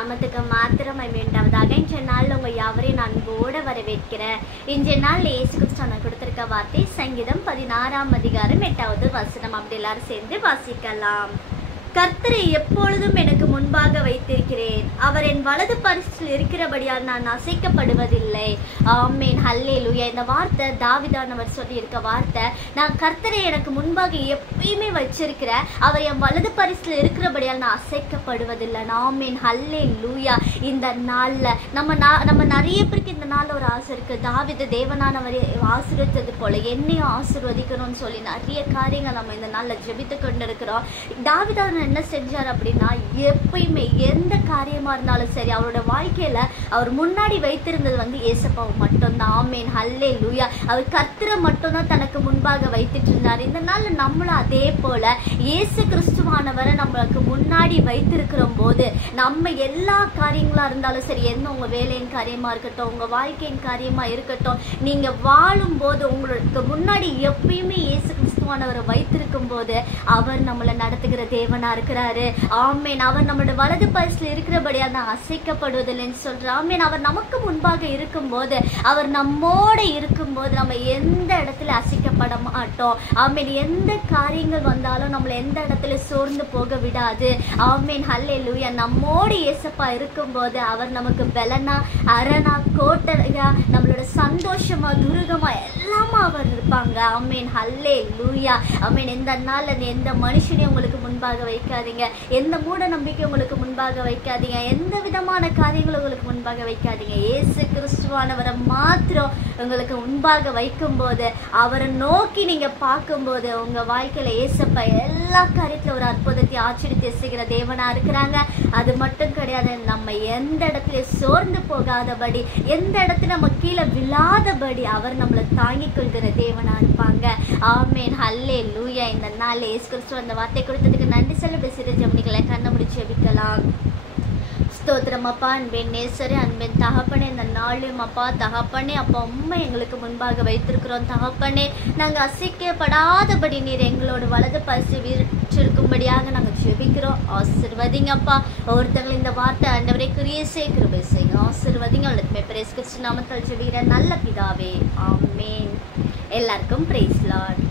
நாமத்துக்கு மாத்திரம் உண்டாவதாக. இன்றைய நாள் உங்கள் யாவரையும் நான் அன்போடு வரவேற்கிறேன். இன்றைய நாள் இயேசு கிறிஸ்து நான் கொடுத்திருக்க வார்த்தை சங்கீதம் 16ஆம் அதிகாரம் 8வது வசனம். அப்படி எல்லாரும் சேர்ந்து வாசிக்கலாம். கர்த்தரை எப்பொழுதும் எனக்கு முன்பாக வைத்திருக்கிறேன், அவர் என் வலது பரிசில் இருக்கிறபடியால் நான் அசைக்கப்படுவதில்லை. ஆமேன், ஹல்லேலூயா. இந்த வார்த்தை தாவீதானவர் சொல்லியிருக்க வார்த்தை. நான் கர்த்தரை எனக்கு முன்பாக எப்பயுமே வச்சிருக்கிறேன், அவர் என் வலது பரிசில் இருக்கிறபடியால் நான் அசைக்கப்படுவதில்லை. ஆமேன், ஹல்லேலூயா. இந்த நாளில் நம்ம நிறைய பேருக்கு இந்த நாளில் ஒரு ஆசை இருக்குது. தாவீது தேவனானவரை ஆசீர்வதித்தது போல என்னையும் ஆசீர்வதிக்கணும்னு சொல்லி நிறைய காரியங்கள் நம்ம இந்த நாளில் ஜெபித்து கொண்டு இருக்கிறோம். தாவீது என்ன செஞ்சார் அப்படின்னா, எப்பயுமே எந்த காரியமா இருந்தாலும் சரி அவரோட வாழ்க்கையில அவர் முன்னாடி வைத்திருந்தது ஏசப்பாவை மட்டும்தான். ஆமேன், ஹல்லேலூயா. அவர் கர்த்தரை மட்டும்தான் தனக்கு முன்பாக வைத்துட்டு இருந்தார். இந்த நாள்ல நம்மளும் அதே போல இயேசு கிறிஸ்துவானவரை நம்மளுக்கு முன்னாடி வைத்திருக்கிற போது நம்ம எல்லா காரியங்களா இருந்தாலும் சரி, என்ன உங்க வேலையின் காரியமா இருக்கட்டும், உங்க வாழ்க்கையின் காரியமா இருக்கட்டும், நீங்க வாழும் போது உங்களுக்கு முன்னாடி எப்பயுமே இயேசு கிறிஸ்துவானவரை வைத்திருக்கும் போது அவர் நம்மளை நடத்துகிற தேவனா இருக்கிறாரு. ஆமேன். அவர் நம்மளோட வலது பரிசில் இருக்கிறபடியா தான் அசைக்கப்படுவதில்லைன்னு சொல்றார். ஆமேன். அவர் நமக்கு முன்பாக இருக்கும்போது, அவர் நம்மோட இருக்கும்போது நம்ம எந்த இடத்துல அசைக்கப்பட மாட்டோம். ஆமேன். எந்த காரியங்கள் வந்தாலும் நம்மளை எந்த இடத்துல சோர்ந்து போக விடாது. ஆமேன், ஹல்லேலூயா. நம்மோடு இயேசப்பா இருக்கும்போது அவர் நமக்கு பலனா, அரணா, கோட்டையா, நம்மளோட சந்தோஷமா, துருகமா எல்லாமா அவர் இருப்பாங்க. ஆமேன், ஹல்லேலூயா. ஆமேன். இந்த நாள்ல எந்த மனுஷனையும் உங்களுக்கு முன்பாக வைக்காதீங்க, எந்த மூட நம்பிக்கை உங்களுக்கு முன்பாக வைக்காதீங்க, எந்த விதமான காரியங்களும் உங்களுக்கு முன்பாக வைக்காதீங்க. இயேசு கிறிஸ்துவானவரை மாத்திரம் உங்களுக்கு முன்பாக வைக்கும் போது, அவரை நோக்கி நீங்க பார்க்கும்போது உங்க வாழ்க்கையில இயேசப்பா எல்லா காரியத்துல ஒரு அற்புதத்தை ஆச்சரியத்தை செய்கிற தேவனா இருக்கிறாங்க. அது மட்டும் கிடையாது, நம்ம எந்த இடத்துல சோர்ந்து போகாதபடி, எந்த இடத்துல நம்ம கீழே விழாதபடி அவர் நம்மளை தாங்கிக் கொள்கிற தேவனா இருப்பாங்க. ஆமேன், ஹல்லேலூயா. இந்த நாள் இயேசு கிறிஸ்து அந்த வார்த்தை கொடுத்ததுக்கு நன்றி சொல்ல பேசுகிற ஜெபனிகளை கண்ண முடிச்சு ஜெபிக்கலாம். ஸ்தோத்திரம் அப்பா, அன்பின் நேசரே, அன்பின் தகப்பனே, இந்த நாளும் அப்பா தகப்பனே, அப்பா உண்மை எங்களுக்கு முன்பாக வைத்திருக்கிறோம் தகப்பனே. நாங்கள் அசைக்கப்படாதபடி நீர் எங்களோட வலது பரிசு வீற்றிருக்கும்படியாக நாங்கள் ஜெபிக்கிறோம். ஆசீர்வதிங்கப்பா. ஒருத்தவங்க இந்த வார்த்தை ஆண்டவரை கிரியை கிருபை செய்யுங்க. ஆசீர்வதிங்க. உங்களுக்கு பிரேஸ் கிறிஸ்து நாமத்தில் ஜெபிக்கிற நல்ல பிதாவே. ஆமேன். எல்லாருக்கும் பிரைஸ் லார்ட்.